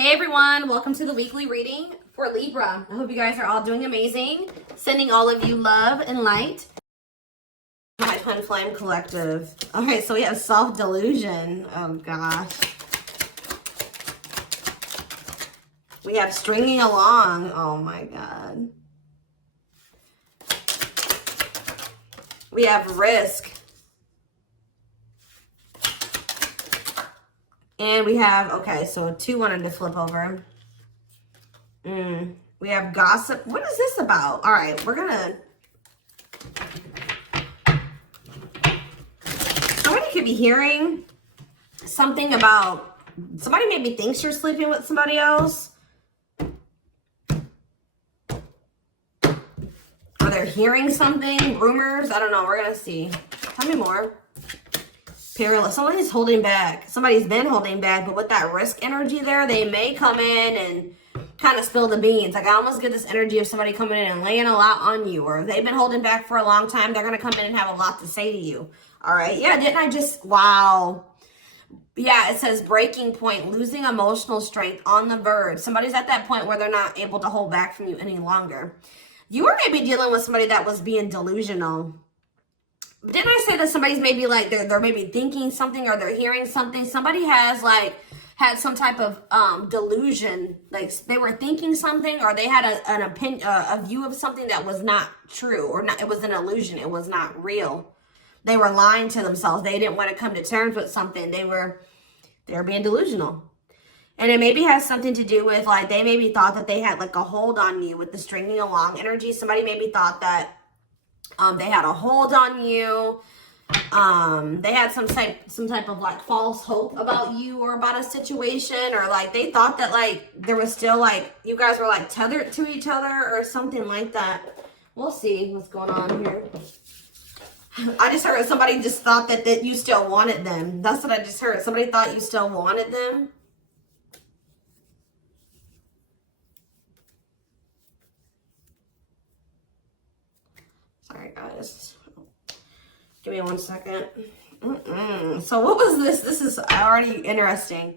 Hey everyone, welcome to the weekly reading for Libra. I hope you guys are all doing amazing. Sending all of you love and light. My Twin Flame Collective. Okay, so we have self-delusion. Oh gosh. We have stringing along. Oh my god. We have risk. And we have, okay, so two wanted to flip over. We have gossip. What is this about? All right, we're gonna. Somebody could be hearing something about, somebody maybe thinks you're sleeping with somebody else. Or they're hearing something, rumors. I don't know, we're gonna see. Tell me more. Perilous. Somebody's holding back. Somebody's been holding back, but with that risk energy there, they may come in and kind of spill the beans. Like I almost get this energy of somebody coming in and laying a lot on you, or if they've been holding back for a long time, they're going to come in and have a lot to say to you. All right. Yeah. Didn't I just, wow. Yeah. It says breaking point, losing emotional strength, on the verge. Somebody's at that point where they're not able to hold back from you any longer. You were maybe dealing with somebody that was being delusional. Didn't I say that somebody's maybe like, they're maybe thinking something or they're hearing something? Somebody has like had some type of delusion, like they were thinking something or they had an opinion, a view of something that was not true, or not, it was an illusion, it was not real. They were lying to themselves. They didn't want to come to terms with something. They were being delusional. And it maybe has something to do with like, they maybe thought that they had like a hold on you with the stringing along energy. Somebody maybe thought that they had a hold on you. They had some type of like false hope about you or about a situation, or like they thought that like there was still like you guys were like tethered to each other or something like that. We'll see what's going on here. I just heard somebody just thought that you still wanted them. That's what I just heard. Somebody thought you still wanted them. Sorry guys. Give me 1 second. So what was this? This is already interesting.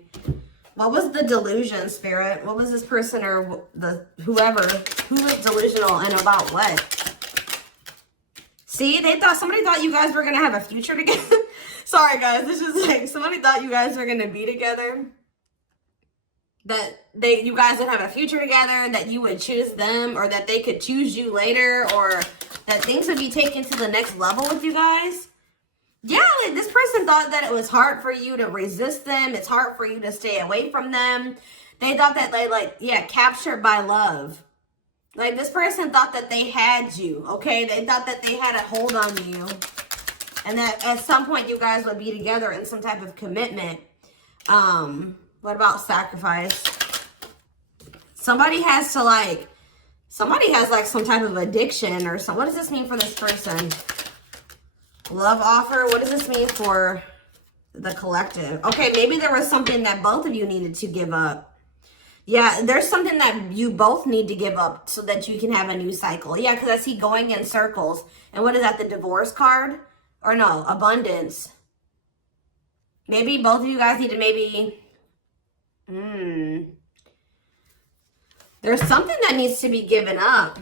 What was the delusion, Spirit? What was this person or the whoever who was delusional and about what? See, somebody thought you guys were gonna have a future together. Sorry guys, this is like somebody thought you guys were gonna be together. That you guys would have a future together, that you would choose them, or that they could choose you later, or that things would be taken to the next level with you guys. Yeah, like this person thought that it was hard for you to resist them. It's hard for you to stay away from them. They thought that captured by love. Like this person thought that they had you, okay? They thought that they had a hold on you. And that at some point you guys would be together in some type of commitment. What about sacrifice? Somebody has some type of addiction or something. What does this mean for this person? Love offer. What does this mean for the collective? Okay, maybe there was something that both of you needed to give up. Yeah, there's something that you both need to give up so that you can have a new cycle. Yeah, because I see going in circles. And what is that, the divorce card? Or no, abundance. Maybe both of you guys need to maybe... There's something that needs to be given up.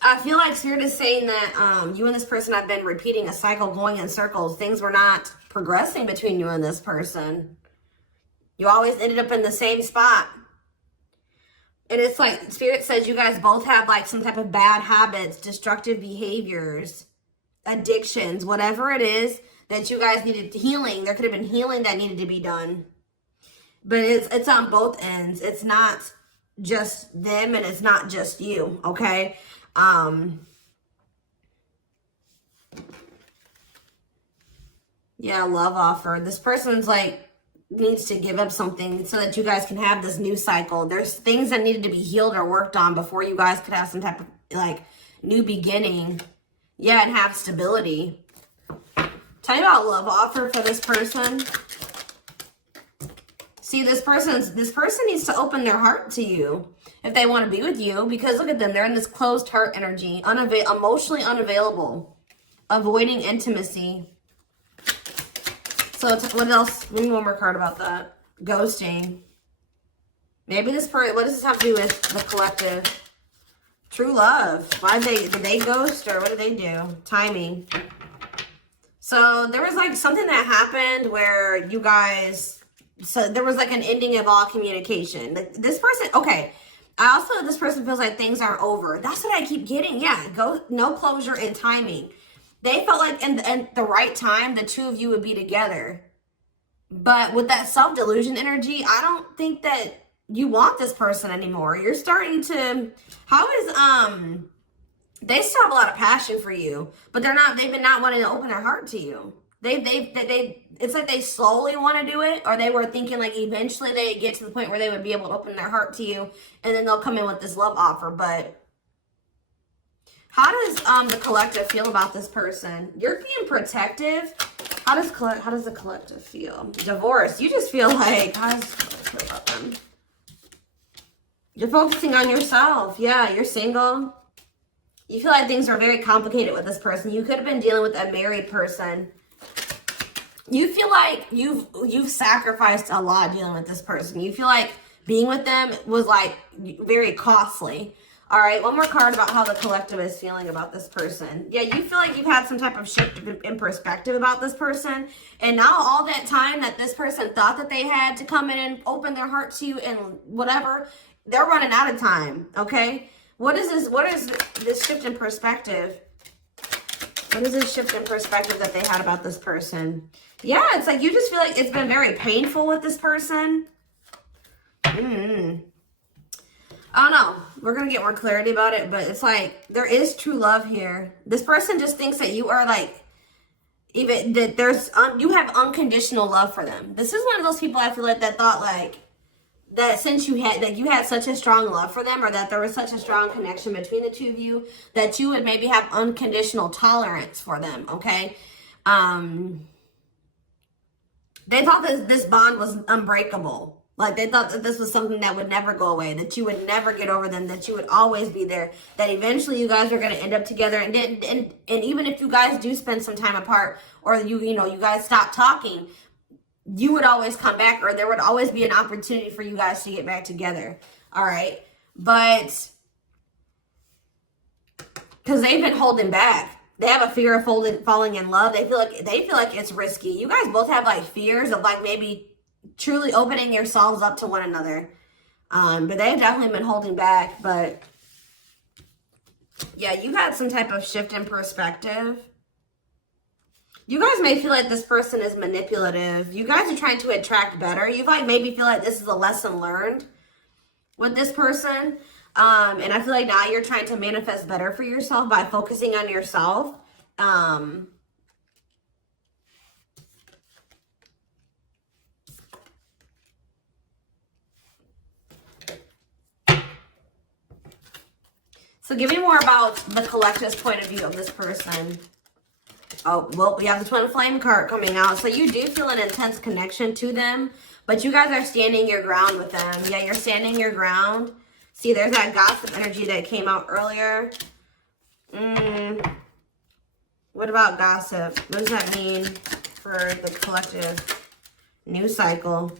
I feel like Spirit is saying that you and this person have been repeating a cycle, going in circles. Things were not progressing between you and this person. You always ended up in the same spot. And it's like Spirit says you guys both have like some type of bad habits, destructive behaviors, addictions, whatever it is that you guys needed healing. There could have been healing that needed to be done. But it's on both ends. It's not just them and it's not just you, okay? Yeah, love offer. This person's like needs to give up something so that you guys can have this new cycle. There's things that needed to be healed or worked on before you guys could have some type of like new beginning. Yeah, and have stability. Tell me about love offer for this person. See, this person needs to open their heart to you if they want to be with you, because look at them. They're in this closed heart energy, emotionally unavailable, avoiding intimacy. So what else? We need one more card about that. Ghosting. Maybe this person, what does this have to do with the collective? True love. Did they ghost or what did they do? Timing. So there was like something that happened where you guys, so there was like an ending of all communication. Like this person, okay. This person feels like things aren't over. That's what I keep getting. Yeah, no closure and timing. They felt like in the right time, the two of you would be together. But with that self-delusion energy, I don't think that you want this person anymore. You're starting to, they still have a lot of passion for you, but they've been not wanting to open their heart to you. It's like they slowly want to do it, or they were thinking like eventually they get to the point where they would be able to open their heart to you, and then they'll come in with this love offer. But how does the collective feel about this person? You're being protective. How does the collective feel? Divorce. You just feel like, how does the collective feel about them? You're focusing on yourself. Yeah, you're single. You feel like things are very complicated with this person. You could have been dealing with a married person. You feel like you've sacrificed a lot dealing with this person. You feel like being with them was like very costly. All right, one more card about how the collective is feeling about this person. Yeah, you feel like you've had some type of shift in perspective about this person. And now all that time that this person thought that they had to come in and open their heart to you and whatever, they're running out of time, okay? What is this shift in perspective? What is this shift in perspective that they had about this person? Yeah, it's like you just feel like it's been very painful with this person. I don't know. We're going to get more clarity about it, but it's like there is true love here. This person just thinks that you are like, even that you have unconditional love for them. This is one of those people I feel like that thought like, that since you had such a strong love for them, or that there was such a strong connection between the two of you, that you would maybe have unconditional tolerance for them, okay? They thought that this bond was unbreakable. Like they thought that this was something that would never go away, that you would never get over them, that you would always be there, that eventually you guys are going to end up together. And even if you guys do spend some time apart, or you guys stop talking, you would always come back, or there would always be an opportunity for you guys to get back together. All right. But because they've been holding back. They have a fear of falling in love. They feel like it's risky. You guys both have like fears of like maybe truly opening yourselves up to one another. But they've definitely been holding back. But yeah, you had some type of shift in perspective. You guys may feel like this person is manipulative. You guys are trying to attract better. You like maybe feel like this is a lesson learned with this person. And I feel like now you're trying to manifest better for yourself by focusing on yourself. So give me more about the collective's point of view of this person. Oh, well, we have the Twin Flame card coming out. So you do feel an intense connection to them, but you guys are standing your ground with them. Yeah, you're standing your ground. See, there's that gossip energy that came out earlier. What about gossip? What does that mean for the collective? New cycle.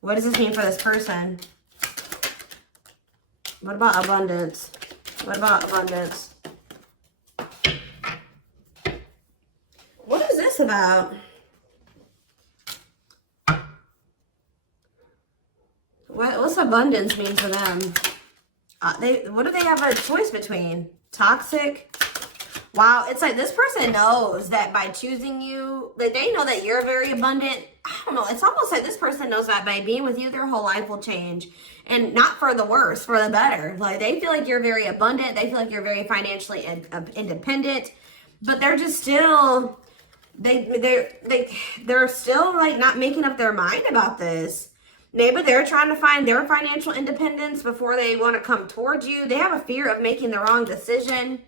What does this mean for this person? What about abundance? What about abundance? What is this about? What's abundance mean for them? What do they have a choice between? Toxic? Wow, it's like this person knows that by choosing you, that they know that you're very abundant. I don't know. It's almost like this person knows that by being with you, their whole life will change. And not for the worse, for the better. Like they feel like you're very abundant. They feel like you're very financially independent. But they're just still, they're still like not making up their mind about this. Maybe they're trying to find their financial independence before they want to come towards you. They have a fear of making the wrong decision.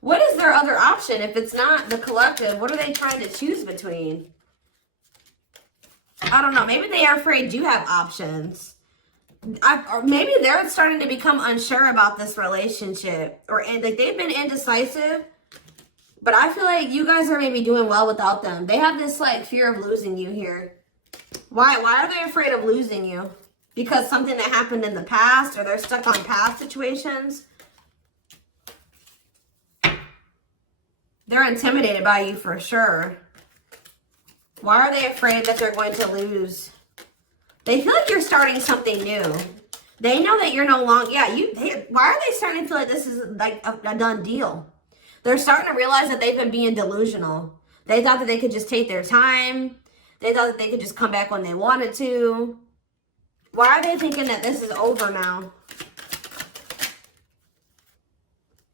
What is their other option? If it's not the collective, what are they trying to choose between? I don't know. Maybe they are afraid you have options. Or maybe they're starting to become unsure about this relationship. And like they've been indecisive. But I feel like you guys are maybe doing well without them. They have this like fear of losing you here. Why are they afraid of losing you? Because something that happened in the past, or they're stuck on past situations? They're intimidated by you for sure. Why are they afraid that they're going to lose? They feel like you're starting something new. They know that you're no longer, why are they starting to feel like this is like a done deal? They're starting to realize that they've been being delusional. They thought that they could just take their time. They thought that they could just come back when they wanted to. Why are they thinking that this is over now?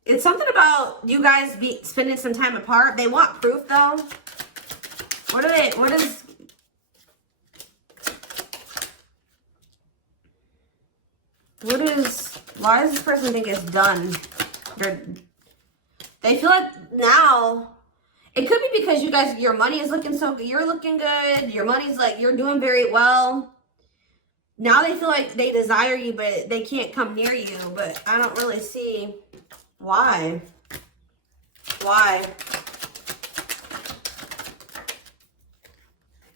It's something about you guys spending some time apart. They want proof though. Why does this person think it's done? They feel like now, it could be because you guys, your money is looking so good. You're looking good. Your money's like, you're doing very well. Now they feel like they desire you, but they can't come near you. But I don't really see why. Why?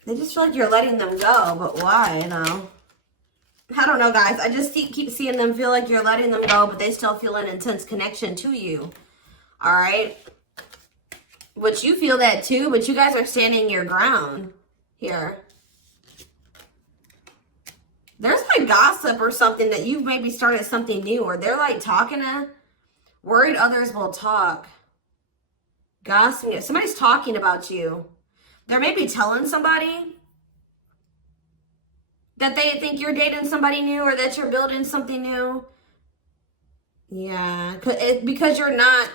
They just feel like you're letting them go, but why, though? I don't know, guys. I just keep seeing them feel like you're letting them go, but they still feel an intense connection to you. All right? Which you feel that too, but you guys are standing your ground here. There's like gossip or something that you've maybe started something new, or they're like talking to, worried others will talk. Gossiping. Somebody's talking about you. They're maybe telling somebody that they think you're dating somebody new or that you're building something new. Yeah, because you're not,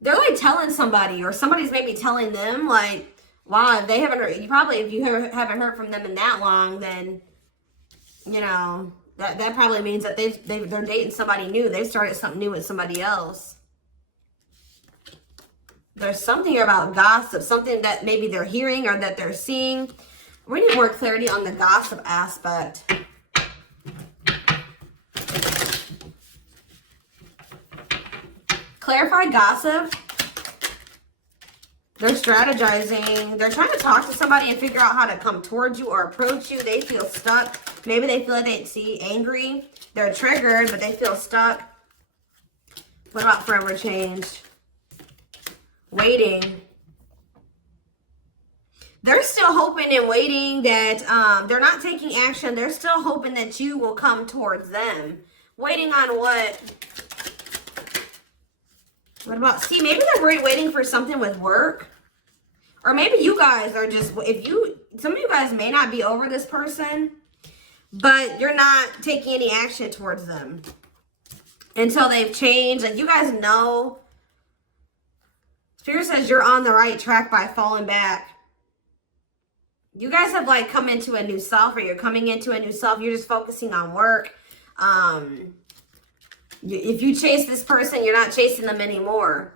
they're like telling somebody, or somebody's maybe telling them like, wow, if they haven't heard, if you haven't heard from them in that long, then, you know, that probably means that they're dating somebody new. They've started something new with somebody else. There's something about gossip, something that maybe they're hearing or that they're seeing. We need more clarity on the gossip aspect. Clarify gossip. They're strategizing. They're trying to talk to somebody and figure out how to come towards you or approach you. They feel stuck. Maybe they feel like they see angry. They're triggered, but they feel stuck. What about forever change? Waiting. They're still hoping and waiting that they're not taking action. They're still hoping that you will come towards them. Waiting on what? What about, see, maybe they're waiting for something with work. Or maybe you guys are just, some of you guys may not be over this person, but you're not taking any action towards them until they've changed. Like, you guys know, Spirit says you're on the right track by falling back. You guys have like come into a new self, or you're coming into a new self. You're just focusing on work. If you chase this person, you're not chasing them anymore.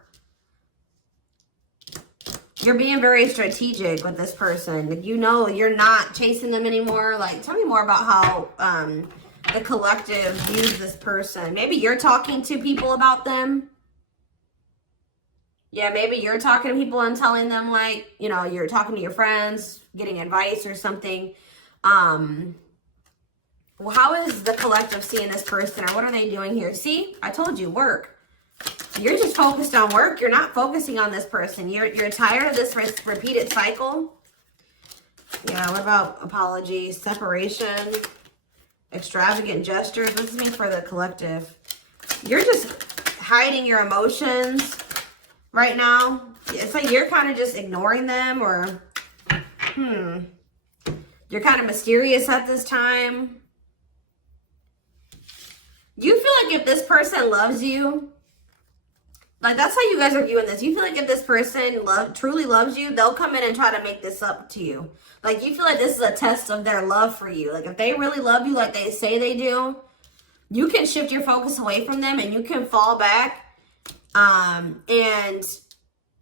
You're being very strategic with this person. If you know you're not chasing them anymore, like, tell me more about how the collective views this person. Maybe you're talking to people about them. Yeah, maybe you're talking to people and telling them, like, you know, you're talking to your friends, getting advice or something. Well, how is the collective seeing this person, or what are they doing here? See, I told you, work. You're just focused on work. You're not focusing on this person. You're tired of this repeated cycle. Yeah, what about apologies, separation, extravagant gestures? What does this mean for the collective? You're just hiding your emotions right now. It's like you're kind of just ignoring them, or you're kind of mysterious at this time. You feel like if this person loves you, like, that's how you guys are viewing this. You feel like if this person truly loves you, they'll come in and try to make this up to you. Like, you feel like this is a test of their love for you. Like, if they really love you like they say they do, you can shift your focus away from them and you can fall back. And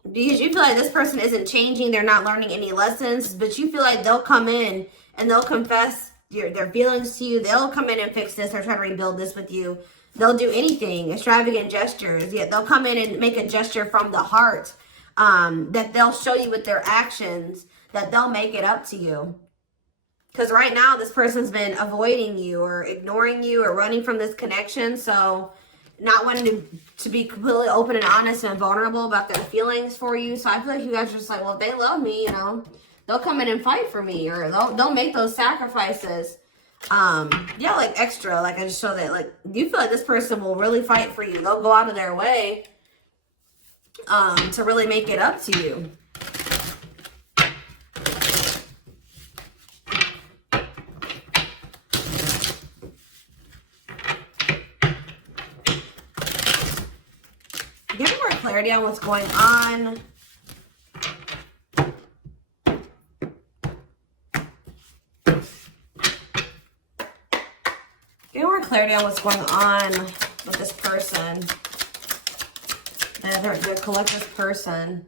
because you feel like this person isn't changing, they're not learning any lessons, but you feel like they'll come in and they'll confess their feelings to you. They'll come in and fix this or try to rebuild this with you. They'll do anything, extravagant gestures. Yeah, they'll come in and make a gesture from the heart that they'll show you with their actions, that they'll make it up to you. Because right now, this person's been avoiding you or ignoring you or running from this connection. So not wanting to be completely open and honest and vulnerable about their feelings for you. So I feel like you guys are just like, well, if they love me, you know, they'll come in and fight for me, or they'll make those sacrifices. Yeah, like extra. Like I just show that, like, you feel like this person will really fight for you. They'll go out of their way to really make it up to you. Give me more clarity on what's going on. Give me more clarity on what's going on with this person. The collective person.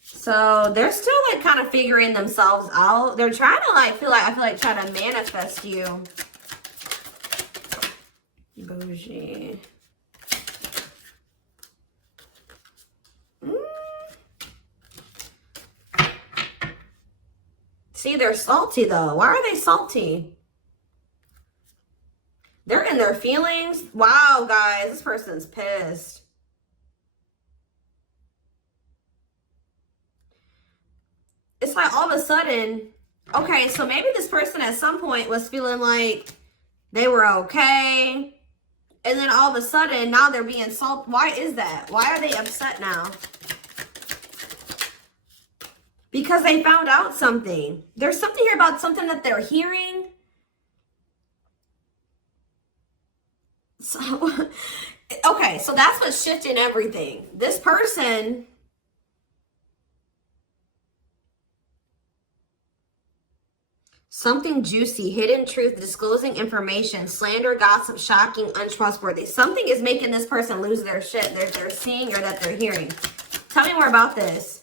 So they're still like kind of figuring themselves out. They're trying to like I feel like trying to manifest you. Bougie. See, they're salty though. Why are they salty? They're in their feelings. Wow, guys, this person's pissed. It's like all of a sudden, okay, so maybe this person at some point was feeling like they were okay. And then all of a sudden, now they're being salty. Why is that? Why are they upset now? Because they found out something. There's something here about something that they're hearing. So, okay, so that's what's shifting everything. This person, something juicy, hidden truth, disclosing information, slander, gossip, shocking, untrustworthy. Something is making this person lose their shit. They're seeing or that they're hearing. Tell me more about this.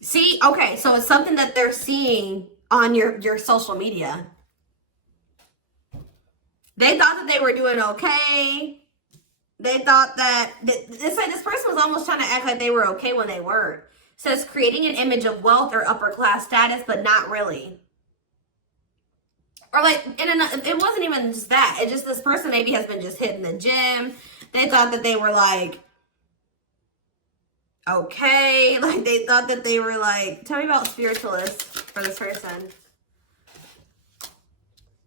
See, okay, so it's something that they're seeing on your social media. They thought that they were doing okay. They thought that, it's like this person was almost trying to act like they were okay when they weren't. It says creating an image of wealth or upper class status, but not really. Or like, it wasn't even just that. It just, this person maybe has been just hitting the gym. They thought that they were like, okay. Like they thought that they were like, tell me about spiritualists for this person.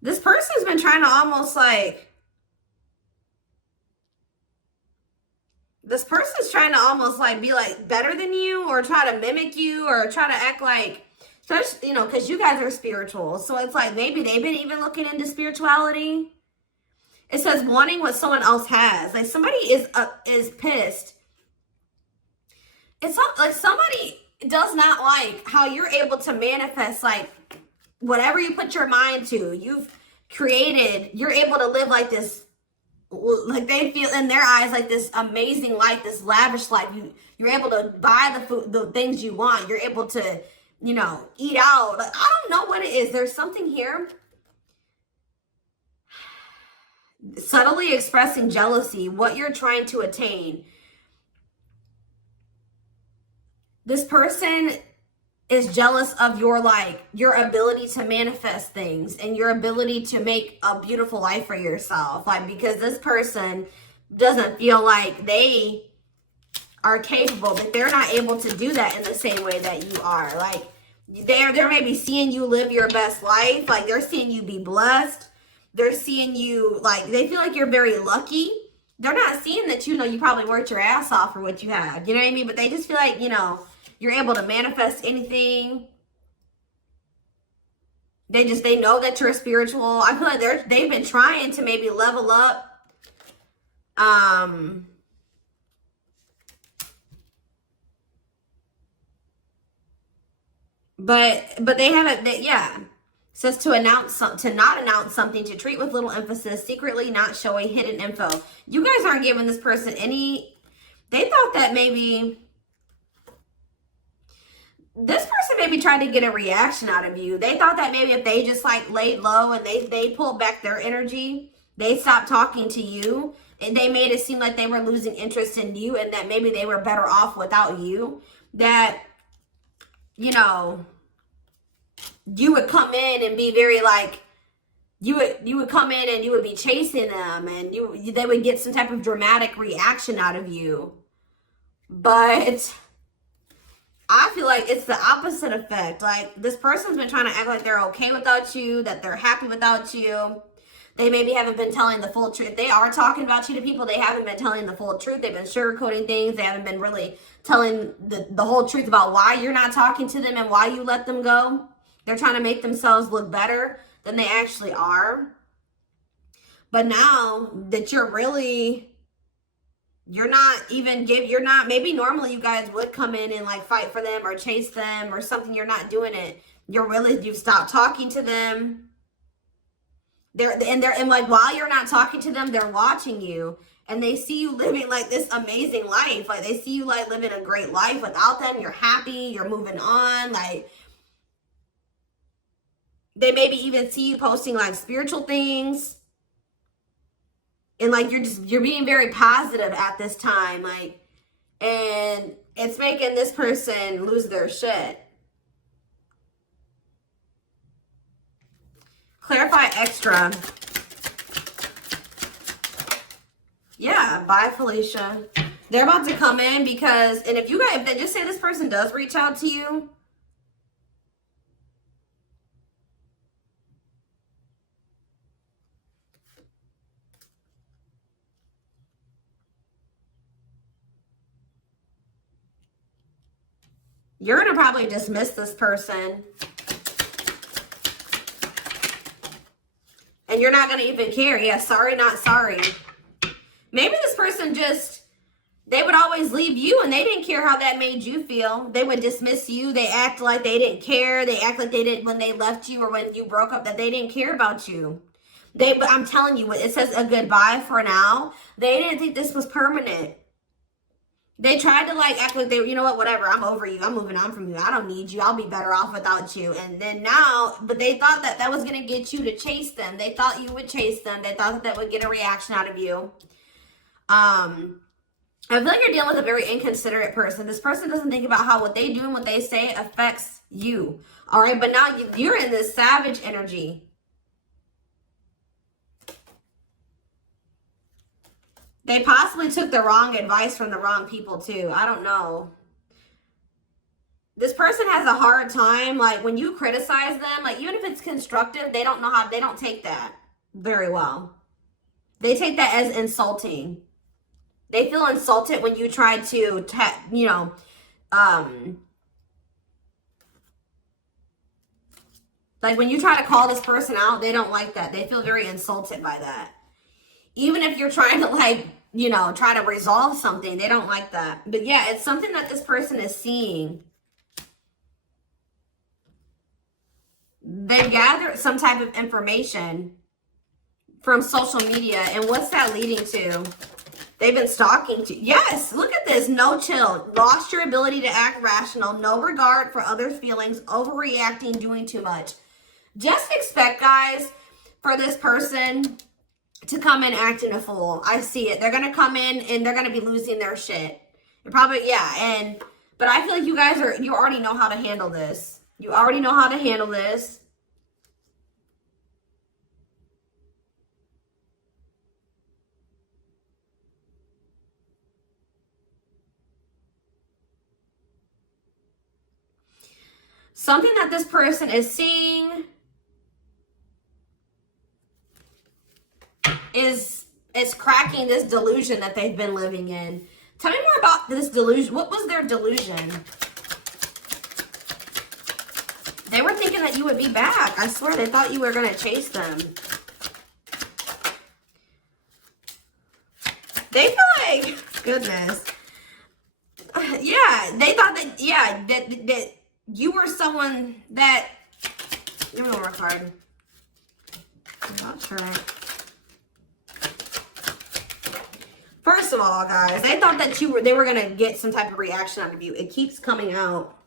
This person's been trying to almost like, this person's trying to almost like be like better than you, or try to mimic you, or try to act like, you know, because you guys are spiritual. So it's like maybe they've been even looking into spirituality. It says wanting what someone else has. Like somebody is pissed. It's not like somebody does not like how you're able to manifest like whatever you put your mind to. You've created, you're able to live like this, like they feel in their eyes like this amazing life, this lavish life. You're able to buy the food, the things you want. You're able to, you know, eat out. Like, I don't know what it is. There's something here. Subtly expressing jealousy, what you're trying to attain. This person is jealous of your, like, your ability to manifest things and your ability to make a beautiful life for yourself. Like, because this person doesn't feel like they are capable, that they're not able to do that in the same way that you are. Like, they're maybe seeing you live your best life. Like, they're seeing you be blessed. They're seeing you, like, they feel like you're very lucky. They're not seeing that, you know, you probably worked your ass off for what you have. You know what I mean? But they just feel like, you know, you're able to manifest anything. They know that you're spiritual. I feel like they've been trying to maybe level up. But they haven't, yeah. It says to not announce something, to treat with little emphasis, secretly not showing hidden info. You guys aren't giving this person any, they thought that maybe this person maybe tried to get a reaction out of you. They thought that maybe if they just like laid low and they pulled back their energy, they stopped talking to you, and they made it seem like they were losing interest in you, and that maybe they were better off without you. That, you know, you would come in and be very like, you would come in and you would be chasing them, and they would get some type of dramatic reaction out of you. But I feel like it's the opposite effect. Like, this person's been trying to act like they're okay without you, that they're happy without you. They maybe haven't been telling the full truth. If they are talking about you to people, they haven't been telling the full truth. They've been sugarcoating things. They haven't been really telling the whole truth about why you're not talking to them and why you let them go. They're trying to make themselves look better than they actually are. But now that maybe normally you guys would come in and like fight for them or chase them or something. You're not doing it. You've stopped talking to them. And like, while you're not talking to them, they're watching you, and they see you living like this amazing life. Like, they see you like living a great life without them. You're happy, you're moving on. Like, they maybe even see you posting like spiritual things. And like, you're being very positive at this time. Like, and it's making this person lose their shit. Clarify extra. Yeah, bye, Felicia. They're about to come in because, and if they just say this person does reach out to you, you're going to probably dismiss this person. And you're not going to even care. Yeah, sorry, not sorry. Maybe this person they would always leave you and they didn't care how that made you feel. They would dismiss you. They act like they didn't care. They act like they didn't when they left you or when you broke up, that they didn't care about you. But I'm telling you, it says a goodbye for now. They didn't think this was permanent. They tried to like act like you know what, whatever, I'm over you. I'm moving on from you. I don't need you. I'll be better off without you. And then now, but they thought that was going to get you to chase them. They thought you would chase them. They thought that would get a reaction out of you. I feel like you're dealing with a very inconsiderate person. This person doesn't think about how what they do and what they say affects you. All right, but now you're in this savage energy. They possibly took the wrong advice from the wrong people too. I don't know. This person has a hard time, like when you criticize them, like even if it's constructive, they don't take that very well. They take that as insulting. They feel insulted when you try to, like when you try to call this person out, they don't like that. They feel very insulted by that. Even if you're trying to like, try to resolve something, they don't like that. But yeah, it's something that this person is seeing. They've gathered some type of information from social media. And what's that leading to? They've been stalking you. Yes, look at this. No chill. Lost your ability to act rational. No regard for others' feelings. Overreacting, doing too much. Just expect, guys, for this person to come in acting a fool. I see it. They're going to come in and they're going to be losing their shit. They're probably, yeah. But I feel like you already know how to handle this. You already know how to handle this. Something that this person is seeing is cracking this delusion that they've been living in. Tell me more about this delusion. What was their delusion? They were thinking that you would be back. I swear, they thought you were going to chase them. They feel like, goodness. Yeah, they thought that, yeah, that you were someone that, give me one more card. I'll try. First of all, guys, they thought that they were going to get some type of reaction out of you. It keeps coming out.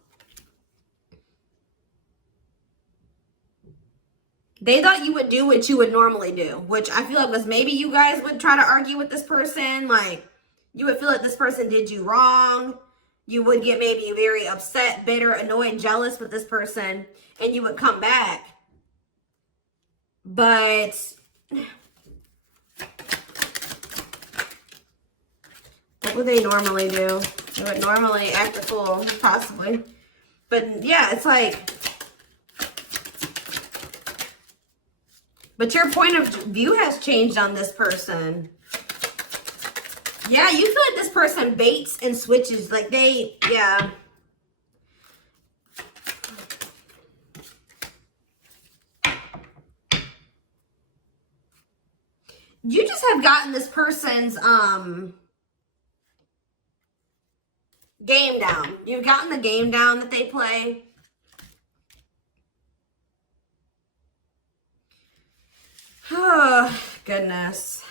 They thought you would do what you would normally do, which I feel like was maybe you guys would try to argue with this person. Like, you would feel like this person did you wrong. you would get maybe very upset, bitter, annoyed, jealous with this person, and you would come back. But what would they normally do? They would normally act a fool, possibly. But yeah, it's like, but your point of view has changed on this person. Yeah, you feel like this person baits and switches. Like they, yeah. You just have gotten this person's game down. You've gotten the game down that they play. Oh, goodness.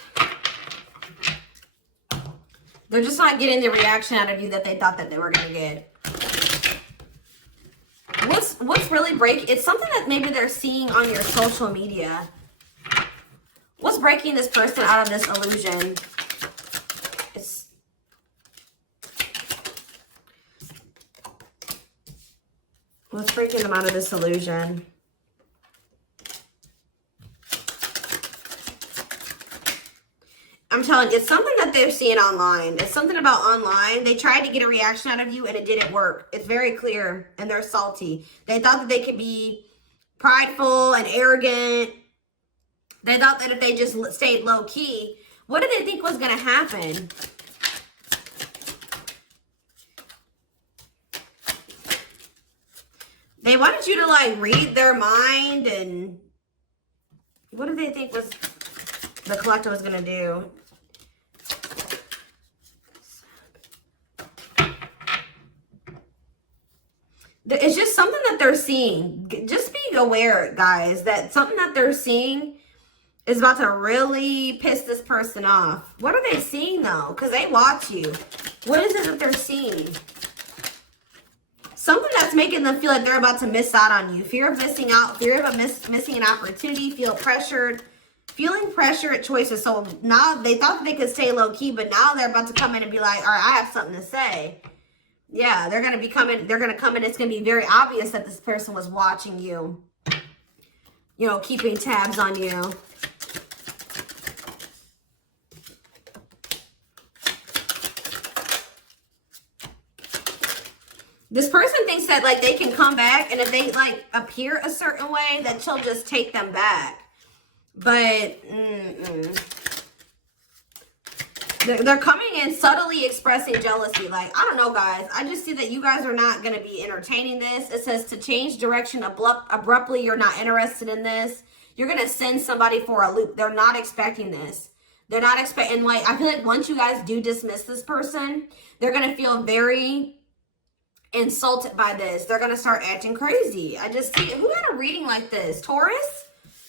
They're just not getting the reaction out of you that they thought that they were going to get. What's really breaking? It's something that maybe they're seeing on your social media. What's breaking this person out of this illusion? What's breaking them out of this illusion? I'm telling you, it's something that they're seeing online. It's something about online. They tried to get a reaction out of you and it didn't work. It's very clear and they're salty. They thought that they could be prideful and arrogant. They thought that if they just stayed low key, what did they think was going to happen? They wanted you to like read their mind, and what did they think was the collective was going to do? It's just something that they're seeing. Just be aware, guys, that something that they're seeing is about to really piss this person off. What are they seeing, though? Because they watch you. What is it that they're seeing? Something that's making them feel like they're about to miss out on you. Fear of missing out. Fear of missing an opportunity. Feel pressured. Feeling pressure at choices. So now they thought that they could stay low-key, but now they're about to come in and be like, all right, I have something to say. Yeah, they're going to be coming. They're going to come in. It's going to be very obvious that this person was watching you. You know, keeping tabs on you. This person thinks that, like, they can come back, and if they, like, appear a certain way, that she'll just take them back. But, They're coming in subtly expressing jealousy. Like, I don't know, guys. I just see that you guys are not going to be entertaining this. It says to change direction abruptly. You're not interested in this. You're going to send somebody for a loop. They're not expecting this. They're not expecting, like, I feel like once you guys do dismiss this person, they're going to feel very insulted by this. They're going to start acting crazy. I just see, who had a reading like this? Taurus?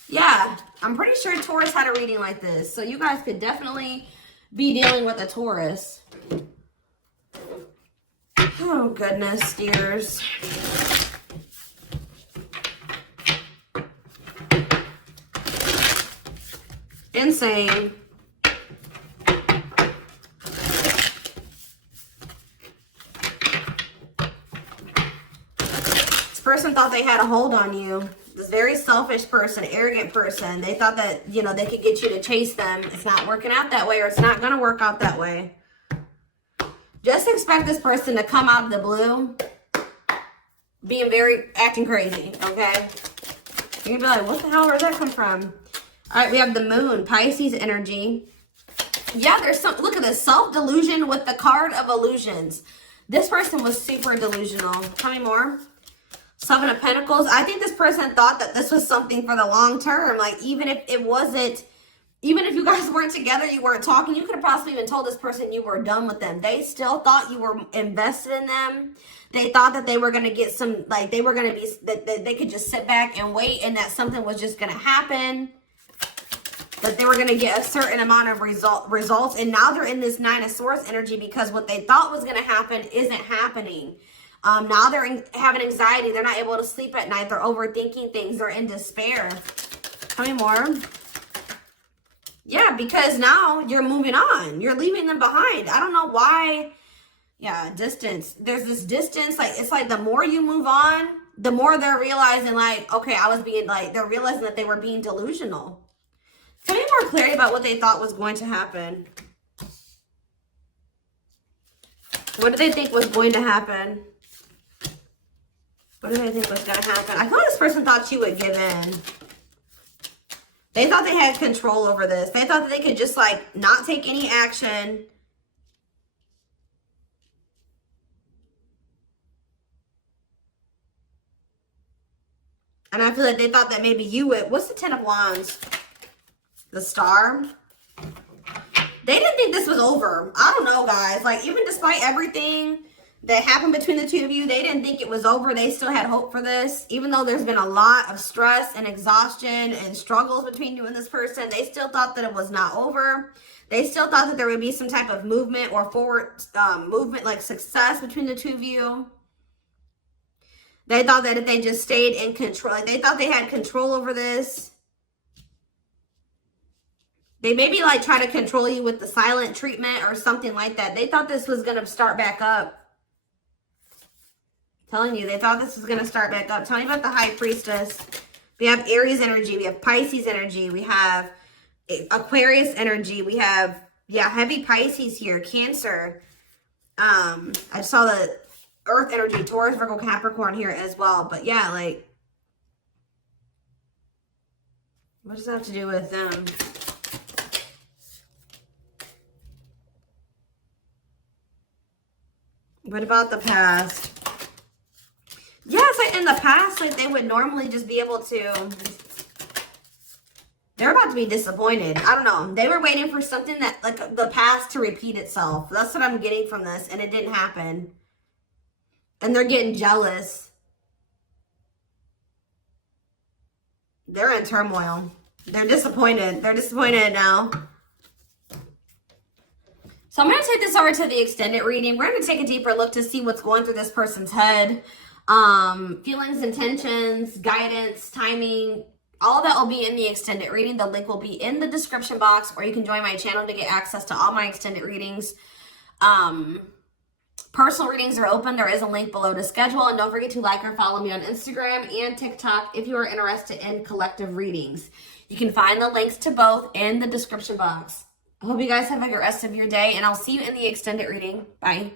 Yeah, I'm pretty sure Taurus had a reading like this. So you guys could definitely be dealing with a Taurus. Oh, goodness, dears. Insane. This person thought they had a hold on you. This very selfish person, arrogant person. They thought that, you know, they could get you to chase them. It's not working out that way, or it's not going to work out that way. Just expect this person to come out of the blue being acting crazy, okay? You're going to be like, what the hell, where'd that come from? All right, we have the moon, Pisces energy. Yeah, there's some, look at this, self-delusion with the card of illusions. This person was super delusional. Tell me more. Seven of Pentacles. I think this person thought that this was something for the long term. Like, even if it wasn't, even if you guys weren't together, you weren't talking, you could have possibly even told this person you were done with them. They still thought you were invested in them. They thought that they were going to get some, like, they were going to be, that they could just sit back and wait, and that something was just going to happen. That they were going to get a certain amount of results. And now they're in this Nine of Swords energy because what they thought was going to happen isn't happening. Now they're having anxiety. They're not able to sleep at night. They're overthinking things. They're in despair. Tell me more. Yeah, because now you're moving on. You're leaving them behind. I don't know why Yeah, distance. There's this distance, like, it's like the more you move on, the more they're realizing, like, okay, I was being, like, they're realizing that they were being delusional. Tell me more clarity about what they thought was going to happen. What did they think was going to happen? What did they think was going to happen? I thought this person thought you would give in. They thought they had control over this. They thought that they could just, like, not take any action. And I feel like they thought that maybe you would. What's the 10 of Wands? The Star. They didn't think this was over. I don't know, guys. Like, even despite everything that happened between the two of you, they didn't think it was over. They still had hope for this. Even though there's been a lot of stress and exhaustion and struggles between you and this person, they still thought that it was not over. They still thought that there would be some type of movement or forward movement, like success between the two of you. They thought that if they just stayed in control, like they thought they had control over this. They maybe like try to control you with the silent treatment or something like that. They thought this was going to start back up. Telling you, they thought this was going to start back up. Tell me about the High Priestess. We have Aries energy. We have Pisces energy. We have Aquarius energy. We have, yeah, heavy Pisces here. Cancer. I saw the Earth energy, Taurus, Virgo, Capricorn here as well. But yeah, like, what does that have to do with them? What about the past? Yeah, it's like in the past, like they would normally just be able to, they're about to be disappointed. I don't know. They were waiting for something that, like the past to repeat itself. That's what I'm getting from this. And it didn't happen. And they're getting jealous. They're in turmoil. They're disappointed. They're disappointed now. So I'm going to take this over to the extended reading. We're going to take a deeper look to see what's going through this person's head. Feelings, intentions, guidance, timing, all that will be in the extended reading. The link will be in the description box, or you can join my channel to get access to all my extended readings. Personal readings are open. There is a link below to schedule. And don't forget to like or follow me on Instagram and TikTok if you are interested in collective readings. You can find the links to both in the description box. I hope you guys have a good rest of your day, and I'll see you in the extended reading. Bye.